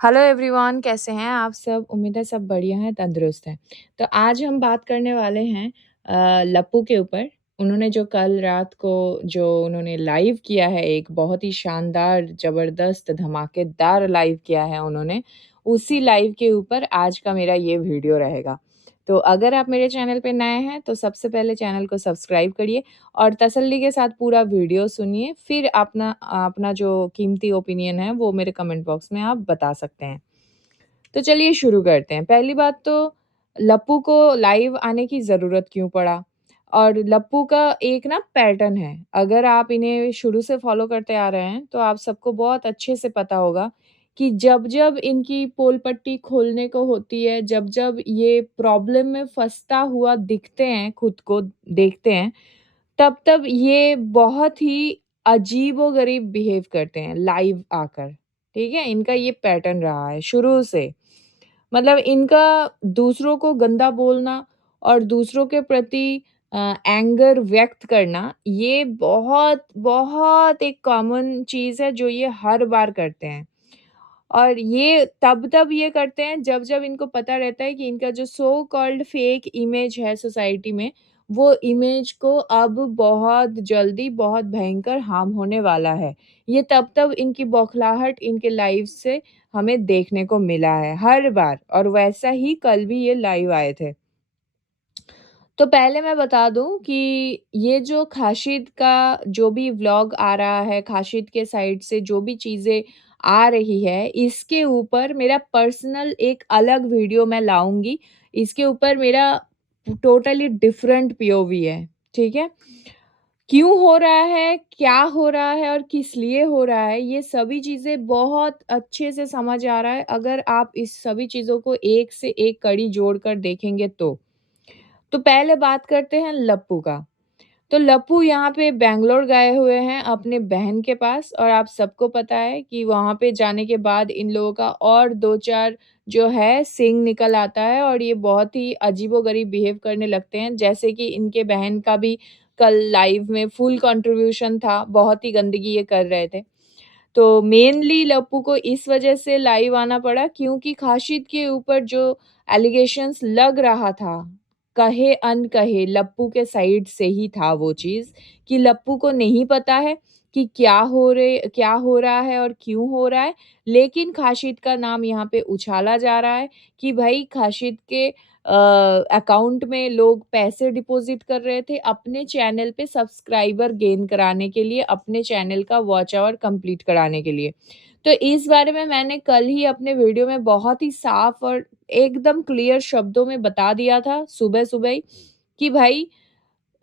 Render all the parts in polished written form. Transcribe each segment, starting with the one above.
Hello everyone, कैसे हैं आप सब? उम्मीद है सब बढ़िया हैं, तंदुरुस्त हैं। तो आज हम बात करने वाले हैं लप्पू के ऊपर। उन्होंने जो कल रात को जो उन्होंने लाइव किया है, एक बहुत ही शानदार, ज़बरदस्त, धमाकेदार लाइव किया है उन्होंने। उसी लाइव के ऊपर आज का मेरा ये वीडियो रहेगा। तो अगर आप मेरे चैनल पे नए हैं, तो सबसे पहले चैनल को सब्सक्राइब करिए और तसल्ली के साथ पूरा वीडियो सुनिए, फिर अपना अपना जो कीमती ओपिनियन है, वो मेरे कमेंट बॉक्स में आप बता सकते हैं। तो चलिए शुरू करते हैं। पहली बात तो लप्पू को लाइव आने की ज़रूरत क्यों पड़ा? और लप्पू का एक ना पैटर्न है, अगर आप इन्हें शुरू से फ़ॉलो करते आ रहे हैं, तो आप सबको बहुत अच्छे से पता होगा कि जब-जब इनकी पोल पट्टी खोलने को होती है, जब-जब ये प्रॉब्लम में फँसता हुआ दिखते हैं, खुद को देखते हैं, तब-तब ये बहुत ही अजीबो-गरीब बिहेव करते हैं लाइव आकर, ठीक है? इनका ये पैटर्न रहा है शुरू से। मतलब इनका दूसरों को गंदा बोलना और दूसरों के प्रति एंगर व्यक्त करना, ये बहुत एक कॉमन चीज़ है जो ये हर बार करते हैं। और ये तब-तब ये करते हैं जब-जब इनको पता रहता है कि इनका जो सो कॉल्ड फेक इमेज है सोसाइटी में, वो इमेज को अब बहुत जल्दी बहुत भयंकर हार्म होने वाला है। ये तब-तब इनकी बौखलाहट इनके लाइव से हमें देखने को मिला है, हर बार, और वैसा ही कल भी ये लाइव आए थे। तो पहले मैं बता दूँ कि ये जो खाशिद का जो भी व्लॉग आ रहा है, खाशिद के साइड से जो भी चीज़ें आ रही है, इसके ऊपर मेरा पर्सनल एक अलग वीडियो मैं लाऊँगी। इसके ऊपर मेरा टोटली डिफरेंट पीओवी है, ठीक है? क्यों हो रहा है, क्या हो रहा है और किस लिए हो रहा है, ये सभी चीज़ें बहुत अच्छे से समझ आ रहा है, अगर आप इस सभी चीज़ों को एक से एक कड़ी जोड़कर देखेंगे तो। तो पहले बात करते हैं लप्पू का। तो लप्पू यहाँ पे बैंगलोर गए हुए हैं अपने बहन के पास, और आप सबको पता है कि वहाँ पे जाने के बाद इन लोगों का और 2-4 जो है सींग निकल आता है और ये बहुत ही अजीबो-गरीब बिहेव करने लगते हैं। जैसे कि इनके बहन का भी कल लाइव में फुल कंट्रीब्यूशन था, बहुत ही गंदगी ये कर रहे थे। तो मेनली लप्पू को इस वजह से लाइव आना पड़ा क्योंकि खाशिद के ऊपर जो एलिगेशंस लग रहा था, कहे अनकहे लप्पू के साइड से ही था वो चीज़, कि लप्पू को नहीं पता है कि क्या हो रहा है और क्यों हो रहा है। लेकिन खाशिद का नाम यहाँ पे उछाला जा रहा है कि भाई खाशिद के अकाउंट में लोग पैसे डिपॉज़िट कर रहे थे अपने चैनल पे सब्सक्राइबर गेन कराने के लिए, अपने चैनल का वॉच आवर कंप्लीट कराने के लिए। तो इस बारे में मैंने कल ही अपने वीडियो में बहुत ही साफ और एकदम क्लियर शब्दों में बता दिया था सुबह-सुबह ही कि भाई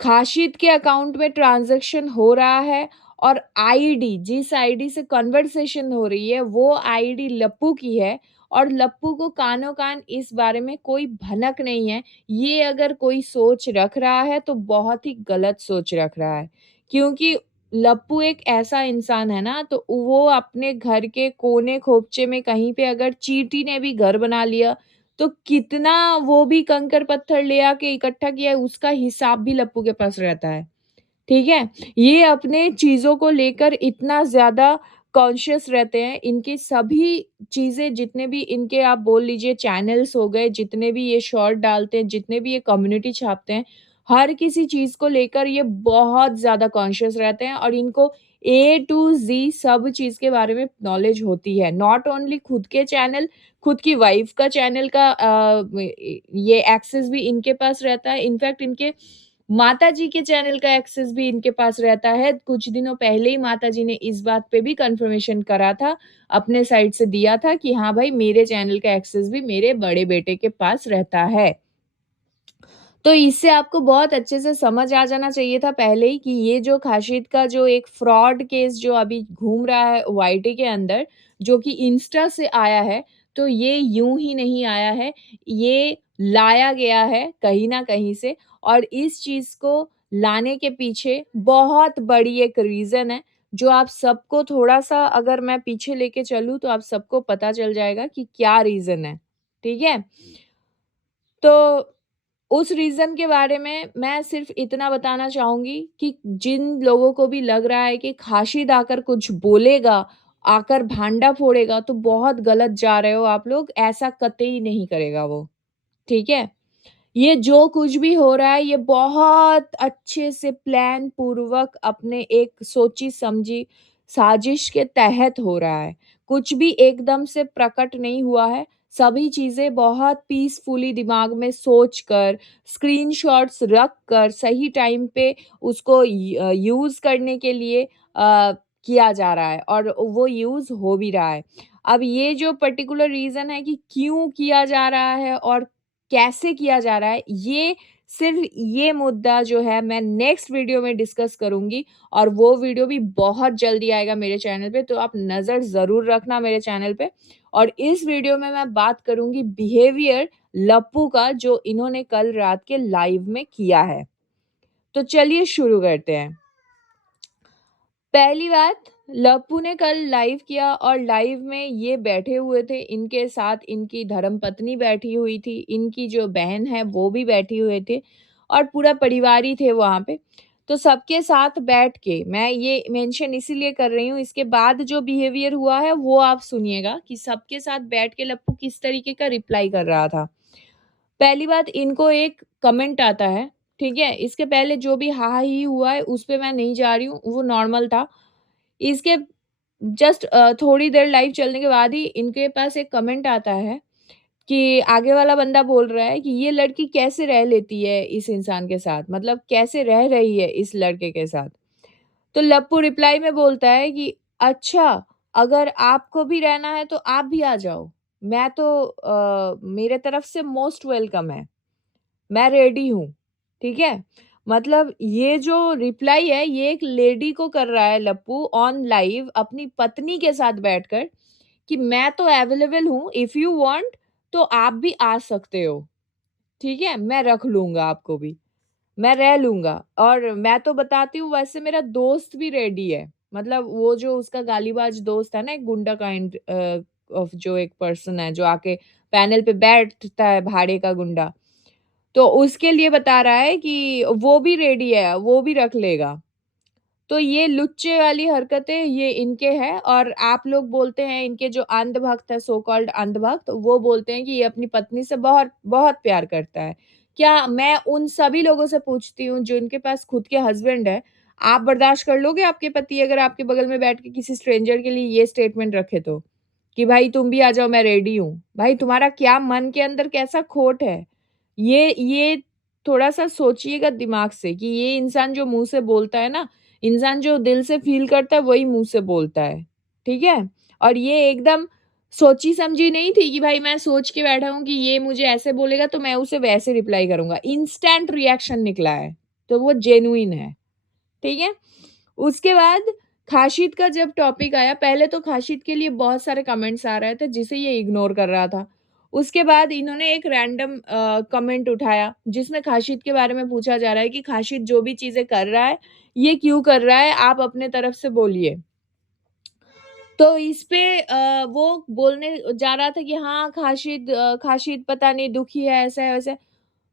खाशिद के अकाउंट में ट्रांज़ैक्शन हो रहा है और आईडी, जिस आईडी से कन्वर्सेशन हो रही है, वो आईडी लप्पू की है और लप्पू को कानो-कान इस बारे में कोई भनक नहीं है। ये अगर कोई सोच रख रहा है, तो बहुत ही गलत सोच रख रहा है। क्योंकि लप्पू एक ऐसा इंसान है ना, तो वो अपने घर के कोने-खोपचे में कहीं पे अगर चींटी ने भी घर बना लिया, तो कितना वो भी कंकर-पत्थर ले आके इकट्ठा किया है, उसका हिसाब भी लप्पू के पास रहता है, ठीक है? ये अपने चीज़ों को लेकर इतना ज़्यादा कॉन्शियस रहते हैं, इनकी सभी चीज़ें, जितने भी इनके आप बोल लीजिए चैनल्स हो गए, जितने भी ये शॉर्ट डालते हैं, जितने भी ये कम्युनिटी छापते हैं, हर किसी चीज़ को लेकर ये बहुत ज़्यादा कॉन्शियस रहते हैं और इनको ए टू ज़ी सब चीज़ के बारे में नॉलेज होती है। नॉट ओनली खुद के चैनल, खुद की वाइफ़ का चैनल का ये एक्सेस भी इनके पास रहता है। इनफैक्ट इनके माताजी के चैनल का एक्सेस भी इनके पास रहता है। कुछ दिनों पहले ही माताजी ने इस बात पे भी कन्फर्मेशन करा था, अपने साइड से दिया था कि हाँ भाई, मेरे चैनल का एक्सेस भी मेरे बड़े बेटे के पास रहता है। तो इससे आपको बहुत अच्छे से समझ आ जाना चाहिए था पहले ही कि ये जो खाशिद का जो एक फ्रॉड केस जो अभी घूम रहा है वाईटी के अंदर, जो कि इंस्टा से आया है, तो ये यूँ ही नहीं आया है, ये लाया गया है कहीं न कहीं से, और इस चीज़ को लाने के पीछे बहुत बड़ी एक रीज़न है, जो आप सबको थोड़ा-सा अगर मैं पीछे लेके चलूँ, तो आप सबको पता चल जाएगा कि क्या रीज़न है, ठीक है? तो उस रीज़न के बारे में मैं सिर्फ़ इतना बताना चाहूँगी कि जिन लोगों को भी लग रहा है कि खाशिद आकर कुछ बोलेगा आकर भांडा फोड़ेगा तो बहुत गलत जा रहे हो आप लोग, ऐसा कतई नहीं करेगा वो, ठीक है? ये जो कुछ भी हो रहा है, ये बहुत अच्छे से प्लान पूर्वक अपने एक सोची-समझी साजिश के तहत हो रहा है। कुछ भी एकदम से प्रकट नहीं हुआ है। सभी चीज़ें बहुत पीसफुली दिमाग में सोच कर, स्क्रीनशॉट्स रख कर, सही टाइम पे उसको यूज़ करने के लिए किया जा रहा है और वो यूज़ हो भी रहा है। अब ये जो पर्टिकुलर रीज़न है कि क्यों किया जा रहा है और कैसे किया जा रहा है, ये सिर्फ़ ये मुद्दा जो है मैं नेक्स्ट वीडियो में डिस्कस करूँगी और वो वीडियो भी बहुत जल्दी आएगा मेरे चैनल पे, तो आप नज़र ज़रूर रखना मेरे चैनल पे। और इस वीडियो में मैं बात करूँगी बिहेवियर लप्पू का जो इन्होंने कल रात के लाइव में किया है। तो चलिए शुरू करते हैं। पहली बात, लप्पू ने कल लाइव किया और लाइव में ये बैठे हुए थे, इनके साथ इनकी धर्मपत्नी बैठी हुई थी, इनकी जो बहन है वो भी बैठी हुए थे और पूरा परिवार ही थे वहाँ पे। तो सबके साथ बैठ के मैं ये मेंशन इसीलिए कर रही हूँ, इसके बाद जो बिहेवियर हुआ है वो आप सुनिएगा कि सबके साथ बैठ के लप्पू किस तरीके का रिप्लाई कर रहा था। पहली बात, इनको एक कमेंट आता है, ठीक है? इसके पहले जो भी हा-ही हुआ है उस पे मैं नहीं जा रही हूँ, वो नॉर्मल था। इसके जस्ट थोड़ी देर लाइव चलने के बाद ही इनके पास एक कमेंट आता है कि आगे वाला बंदा बोल रहा है कि ये लड़की कैसे रह लेती है इस इंसान के साथ, मतलब कैसे रह रही है इस लड़के के साथ। तो लप्पू रिप्लाई में बोलता है कि अच्छा, अगर आपको भी रहना है तो आप भी आ जाओ। मैं तो मेरे तरफ से मोस्ट वेलकम है। मैं रेडी हूँ, ठीक है? मतलब ये जो रिप्लाई है, ये एक लेडी को कर रहा है लप्पू ऑन लाइव अपनी पत्नी के साथ बैठकर कि मैं तो अवेलेबल हूँ, इफ यू वांट तो आप भी आ सकते हो, ठीक है? मैं रख लूँगा आपको भी, मैं रह लूँगा और मैं तो बताती हूँ वैसे मेरा दोस्त भी रेडी है। मतलब वो जो उसका गालीबाज दोस्त है ना, एक गुंडा काइंड ऑफ जो एक पर्सन है, जो आके पैनल पे बैठता है भाड़े का गुंडा। तो उसके लिए बता रहा है कि वो भी रेडी है, वो भी रख लेगा। तो ये लुच्चे वाली हरकतें ये इनके हैं और आप लोग बोलते हैं इनके जो अंधभक्त है सो कॉल्ड अंधभक्त, वो बोलते हैं कि ये अपनी पत्नी से बहुत बहुत प्यार करता है। क्या मैं उन सभी लोगों से पूछती हूँ जो इनके पास खुद के हस्बैंड है, आप बर्दाश्त कर लोगे आपके पति अगर आपके बगल में बैठ के किसी स्ट्रेंजर के लिए ये स्टेटमेंट रखे तो? कि भाई तुम भी आ जाओ मैं रेडी हूँ। भाई तुम्हारा क्या मन के अंदर कैसा खोट है? ये थोड़ा-सा सोचिएगा दिमाग से कि ये इंसान जो मुँह से बोलता है ना, इंसान जो दिल से फ़ील करता है वही मुँह से बोलता है, ठीक है? और ये एकदम सोची-समझी नहीं थी कि भाई मैं सोच के बैठा हूँ कि ये मुझे ऐसे बोलेगा तो मैं उसे वैसे रिप्लाई करूँगा। इंस्टेंट रिएक्शन निकला है, तो वो जेन्युइन है, ठीक है? उसके बाद खाशिद का जब टॉपिक आया, पहले तो खाशिद के लिए बहुत सारे कमेंट्स आ रहे थे जिसे ये इग्नोर कर रहा था। उसके बाद इन्होंने एक रैंडम कमेंट उठाया जिसमें खाशिद के बारे में पूछा जा रहा है कि खाशिद जो भी चीज़ें कर रहा है, ये क्यों कर रहा है? आप अपने तरफ से बोलिए। तो इस पे वो बोलने जा रहा था कि हाँ, खाशिद पता नहीं दुखी है, ऐसा है, वैसा है।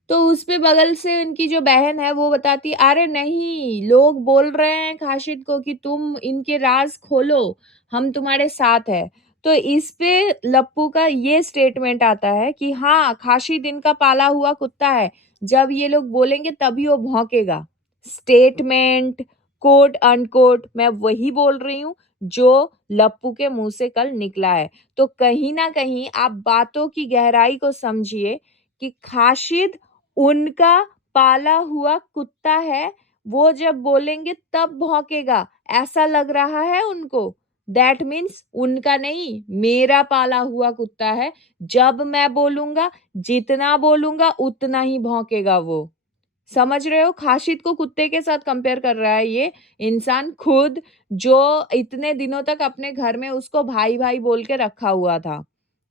तो उस पे बगल से उनकी जो बहन है वो बताती है, "अरे नहीं, लोग बोल रहे हैं खाशिद को कि तुम इनके राज़ खोलो, हम तुम्हारे साथ हैं।" तो इस पे लप्पू का ये स्टेटमेंट आता है कि हाँ, खाशिद इनका पाला हुआ कुत्ता है, जब ये लोग बोलेंगे तभी वो भौंकेगा। स्टेटमेंट, कोट अनकोट मैं वही बोल रही हूँ, जो लप्पू के मुँह से कल निकला है। तो कहीं न कहीं आप बातों की गहराई को समझिए कि खाशिद उनका पाला हुआ कुत्ता है, वो जब बोलेंगे तब भौंकेगा, ऐसा लग रहा है उनको। दैट मीन्स उनका नहीं, मेरा पाला हुआ कुत्ता है, जब मैं बोलूँगा, जितना बोलूँगा उतना ही भौंकेगा वो। समझ रहे हो? खाशिद को कुत्ते के साथ कंपेयर कर रहा है ये इंसान खुद, जो इतने दिनों तक अपने घर में उसको भाई-भाई बोल के रखा हुआ था।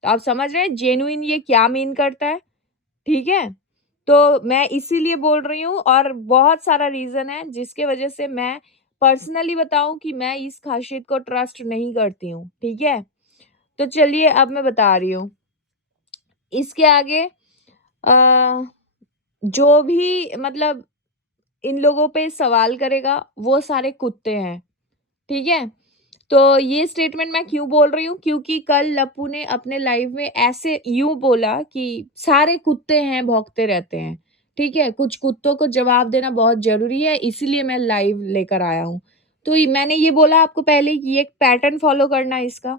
तो आप समझ रहे हैं जेनुइन ये क्या मीन करता है? ठीक है? तो मैं इसीलिए बोल रही हूँ और बहुत सारा रीज़न है जिसके वज़ह से मैं पर्सनली बताऊँ कि मैं इस ख़ासियत को ट्रस्ट नहीं करती हूँ, ठीक है? तो चलिए अब मैं बता रही हूँ। इसके आगे जो भी मतलब इन लोगों पे सवाल करेगा वो सारे कुत्ते हैं, ठीक है? तो ये स्टेटमेंट मैं क्यों बोल रही हूँ? क्योंकि कल लप्पू ने अपने लाइव में ऐसे यूँ बोला कि सारे कुत्ते हैं, भौंकते रहते हैं, ठीक है? कुछ कुत्तों को जवाब देना बहुत ज़रूरी है, इसीलिए मैं लाइव लेकर आया हूँ। तो मैंने ये बोला आपको पहले ही कि ये एक पैटर्न फ़ॉलो करना है इसका।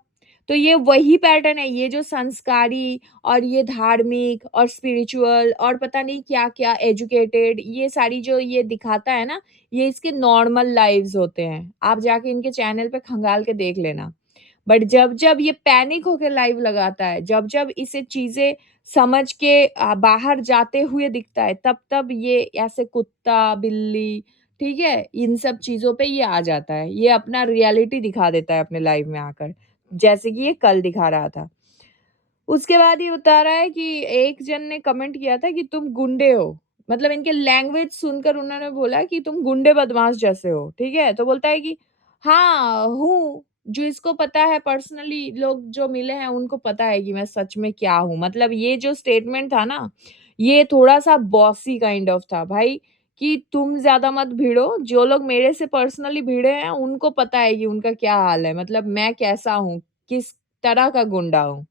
तो ये वही पैटर्न है, ये जो संस्कारी और ये धार्मिक और स्पिरिचुअल और पता नहीं क्या-क्या एजुकेटेड ये सारी जो ये दिखाता है ना, ये इसके नॉर्मल लाइव्स होते हैं। आप जाके इनके चैनल पे खंगाल के देख लेना। बट जब-जब ये पैनिक होके लाइव लगाता है, जब-जब इसे चीज़ें समझ के बाहर जाते हुए दिखता है, तब-तब ये ऐसे कुत्ता, बिल्ली, ठीक है? इन सब चीज़ों पे ये आ जाता है। ये अपना रियलिटी दिखा देता है अपने लाइव में आकर, जैसे कि ये कल दिखा रहा था। उसके बाद ये बता रहा है कि एक जन ने कमेंट किया था कि तुम गुंडे हो। मतलब इनके लैंग्वेज सुनकर उन्होंने बोला कि तुम गुंडे बदमाश जैसे हो, ठीक है? तो बोलता है कि हाँ, हूँ। जो इसको पता है पर्सनली लोग जो मिले हैं उनको पता है कि मैं सच में क्या हूँ। मतलब ये जो स्टेटमेंट था ना, ये थोड़ा-सा बॉसी काइंड ऑफ था भाई कि तुम ज़्यादा मत भिड़ो, जो लोग मेरे से पर्सनली भिड़े हैं उनको पता है कि उनका क्या हाल है। मतलब मैं कैसा हूँ, किस तरह का गुंडा हूँ।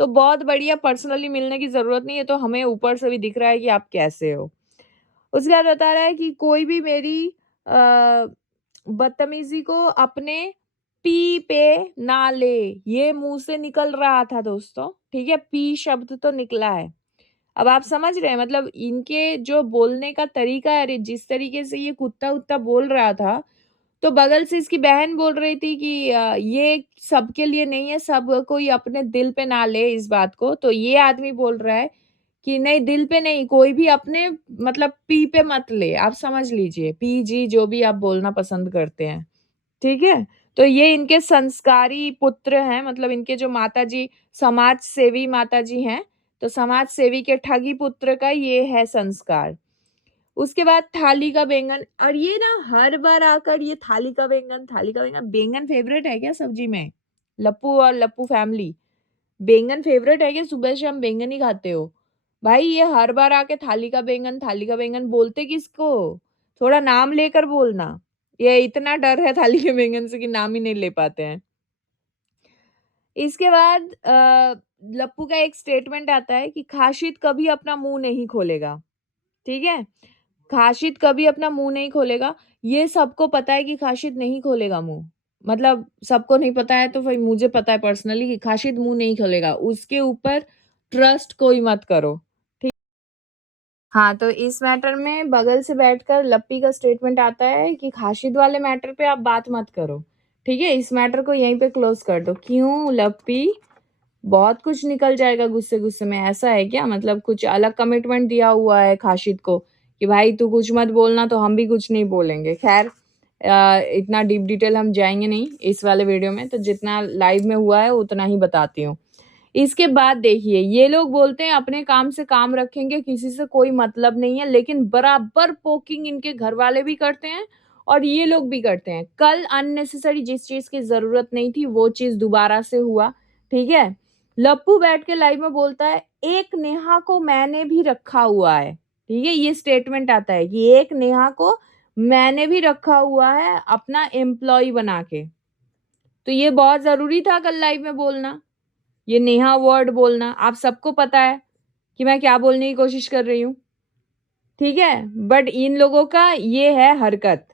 तो बहुत बढ़िया पर्सनली मिलने की ज़रूरत नहीं है, तो हमें ऊपर से भी दिख रहा है कि आप कैसे हो। उसके बाद बता रहा है कि कोई भी मेरी अ, बदतमीज़ी को अपने पी पे ना ले, ये मुँह से निकल रहा था दोस्तों, ठीक है? पी शब्द तो निकला है। अब आप समझ रहे हैं मतलब इनके जो बोलने का तरीका है, अरे जिस तरीके से ये कुत्ता-वुत्ता बोल रहा था, तो बगल से इसकी बहन बोल रही थी कि ये सबके लिए नहीं है, सब कोई अपने दिल पे ना ले इस बात को। तो ये आदमी बोल रहा है कि नहीं दिल पे नहीं, कोई भी अपने मतलब पी पे मत ले, आप समझ लीजिए। पी-जी जो भी आप बोलना पसंद करते हैं, ठीक है? तो ये इनके संस्कारी पुत्र हैं, मतलब इनके जो माताजी समाज सेवी माताजी हैं, तो समाज सेवी के ठगी पुत्र का ये है संस्कार। उसके बाद थाली का बैंगन और ये ना हर बार आकर ये थाली का बैंगन, बैंगन फ़ेवरेट है क्या सब्ज़ी में? लप्पू और लप्पू फैमिली, बैंगन फ़ेवरेट है क्या? सुबह-शाम बैंगन ही खाते हो? भाई ये हर बार आके थाली का बैंगन बोलते किसको? थोड़ा नाम लेकर बोलना। ये इतना डर है थाली के बैंगन से कि नाम ही नहीं ले पाते हैं। इसके बाद लप्पू का एक स्टेटमेंट आता है कि खाशिद कभी अपना मुँह नहीं खोलेगा, ठीक है? खाशिद कभी अपना मुँह नहीं खोलेगा, ये सबको पता है कि खाशिद नहीं खोलेगा मुँह। मतलब सबको नहीं पता है तो फिर मुझे पता है पर्सनली कि खाशिद मुँह नहीं खोलेगा, उसके ऊपर ट्रस्ट कोई मत करो। हाँ, तो इस मैटर में बगल से बैठकर लप्पी का स्टेटमेंट आता है कि खाशिद वाले मैटर पे आप बात मत करो, ठीक है? इस मैटर को यहीं पे क्लोज़ कर दो। क्यों लप्पी? बहुत कुछ निकल जाएगा गुस्से-गुस्से में, ऐसा है क्या? मतलब कुछ अलग कमिटमेंट दिया हुआ है खाशिद को कि भाई तू कुछ मत बोलना तो हम भी कुछ नहीं बोलेंगे। ख़ैर इतना डीप डिटेल हम जाएँगे नहीं इस वाले वीडियो में, तो जितना लाइव में हुआ है उतना ही बताती हूँ। इसके बाद देखिए, ये लोग बोलते हैं अपने काम से काम रखेंगे, किसी से कोई मतलब नहीं है, लेकिन बराबर पोकिंग इनके घरवाले भी करते हैं और ये लोग भी करते हैं। कल अननेसेसरी जिस चीज़ की ज़रूरत नहीं थी, वो चीज़ दोबारा से हुआ, ठीक है? लप्पू बैठ के लाइव में बोलता है, "एक नेहा को मैंने भी रखा हुआ है।" ठीक है? ये स्टेटमेंट आता है कि एक नेहा को मैंने भी रखा हुआ है अपना एम्प्लॉयी बना के। तो ये बहुत ज़रूरी था कल लाइव में बोलना। ये नेहा वर्ड बोलना, आप सबको पता है कि मैं क्या बोलने की कोशिश कर रही हूँ, ठीक है? बट इन लोगों का ये है हरकत।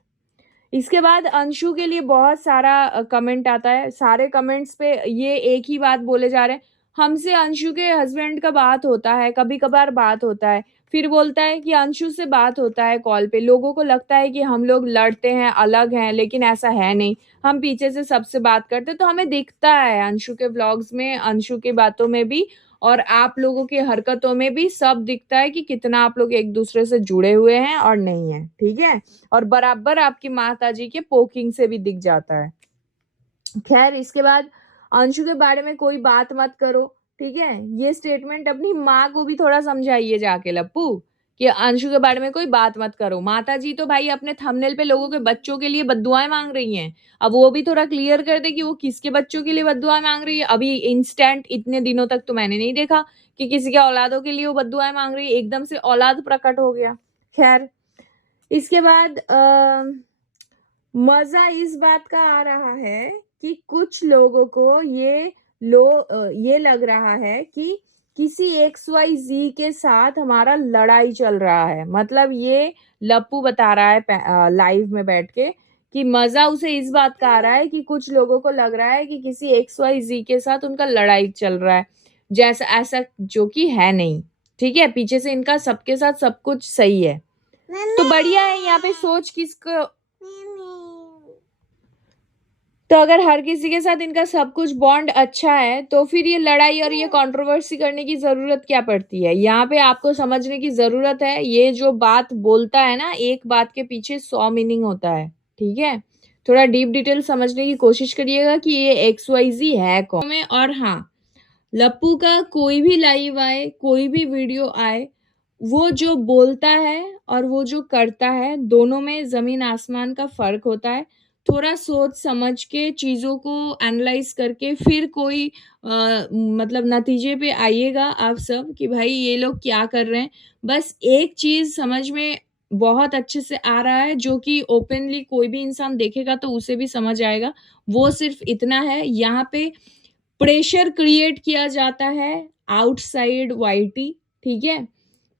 इसके बाद अंशु के लिए बहुत सारा कमेंट आता है, सारे कमेंट्स पे ये एक ही बात बोले जा रहे हैं, हमसे अंशु के हस्बैंड का बात होता है, कभी-कभार बात होता है। फिर बोलता है कि अंशु से बात होता है कॉल पे, लोगों को लगता है कि हम लोग लड़ते हैं, अलग हैं, लेकिन ऐसा है नहीं। हम पीछे से सबसे बात करते हैं, तो हमें दिखता है अंशु के व्लॉग्स में, अंशु की बातों में भी और आप लोगों की हरकतों में भी सब दिखता है कि कितना आप लोग एक-दूसरे से जुड़े हुए हैं और नहीं हैं, ठीक है? और बराबर आपकी माताजी के पोकिंग से भी दिख जाता है। खैर इसके बाद अंशु के बारे में कोई बात मत करो, ठीक है? ये स्टेटमेंट अपनी माँ को भी थोड़ा समझाइए जाके लप्पू, कि अंशु के बारे में कोई बात मत करो। माताजी तो भाई अपने थंबनेल पे लोगों के बच्चों के लिए बद्दुआएँ माँग रही हैं। अब वो भी थोड़ा क्लियर कर दे कि वो किसके बच्चों के लिए बद्दुआएँ माँग रही है। अभी इंस्टेंट इतने दिनों तक तो मैंने नहीं देखा कि किसी के औलादों के लिए वो बद्दुआएँ माँग रही है, एकदम से औलाद प्रकट हो गया। खैर इसके बाद मज़ा इस बात का आ रहा है कि कुछ लोगों को ये लग रहा है कि किसी XYZ के साथ हमारा लड़ाई चल रहा है। मतलब ये लप्पू बता रहा है लाइव में बैठ के कि मज़ा उसे इस बात का आ रहा है कि कुछ लोगों को लग रहा है कि किसी XYZ के साथ उनका लड़ाई चल रहा है। जैसा ऐसा जो कि है नहीं, ठीक है? पीछे से इनका सबके साथ सब कुछ सही है। तो बढ़िया है, यहाँ पे सोच किसको तो अगर हर किसी के साथ इनका सब कुछ बॉन्ड अच्छा है, तो फिर ये लड़ाई और ये कंट्रोवर्सी करने की ज़रूरत क्या पड़ती है? यहाँ पे आपको समझने की ज़रूरत है, ये जो बात बोलता है ना, एक बात के पीछे 100 मीनिंग होता है, ठीक है? थोड़ा डीप डिटेल समझने की कोशिश करिएगा कि ये XYZ है कौन? और हाँ, लप्पू का कोई भी लाइव आए, कोई भी वीडियो आए, वो जो बोलता है और वो जो करता है, दोनों में ज़मीन आसमान का फ़र्क होता है। थोड़ा सोच समझ के चीज़ों को एनालाइज़ करके फिर कोई मतलब नतीजे पे आइएगा आप सब कि भाई ये लोग क्या कर रहे हैं। बस एक चीज़ समझ में बहुत अच्छे से आ रहा है जो कि ओपनली कोई भी इंसान देखेगा तो उसे भी समझ आएगा। वो सिर्फ़ इतना है, यहाँ पे प्रेशर क्रिएट किया जाता है आउटसाइड वाईटी, ठीक है?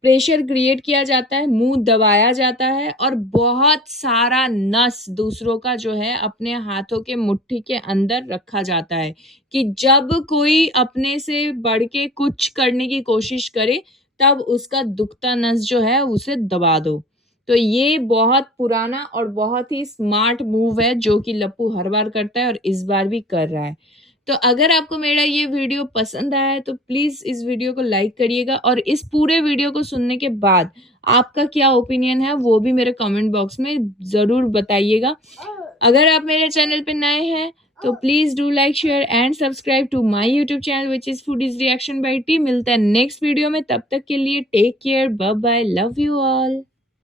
प्रेशर क्रिएट किया जाता है, मुँह दबाया जाता है और बहुत सारा नस दूसरों का जो है अपने हाथों के मुट्ठी के अंदर रखा जाता है कि जब कोई अपने से बढ़ के कुछ करने की कोशिश करे, तब उसका दुखता नस जो है उसे दबा दो। तो ये बहुत पुराना और बहुत ही स्मार्ट मूव है जो कि लप्पू हर बार करता है और इस बार भी कर रहा है। तो अगर आपको मेरा ये वीडियो पसंद आया है तो प्लीज़ इस वीडियो को लाइक करिएगा और इस पूरे वीडियो को सुनने के बाद आपका क्या ओपिनियन है वो भी मेरे कमेंट बॉक्स में ज़रूर बताइएगा। अगर आप मेरे चैनल पे नए हैं तो please do like, share and subscribe to my YouTube channel which is foodies reaction by T. मिलते हैं नेक्स्ट वीडियो में, तब तक के लिए take care, bye bye, love you all.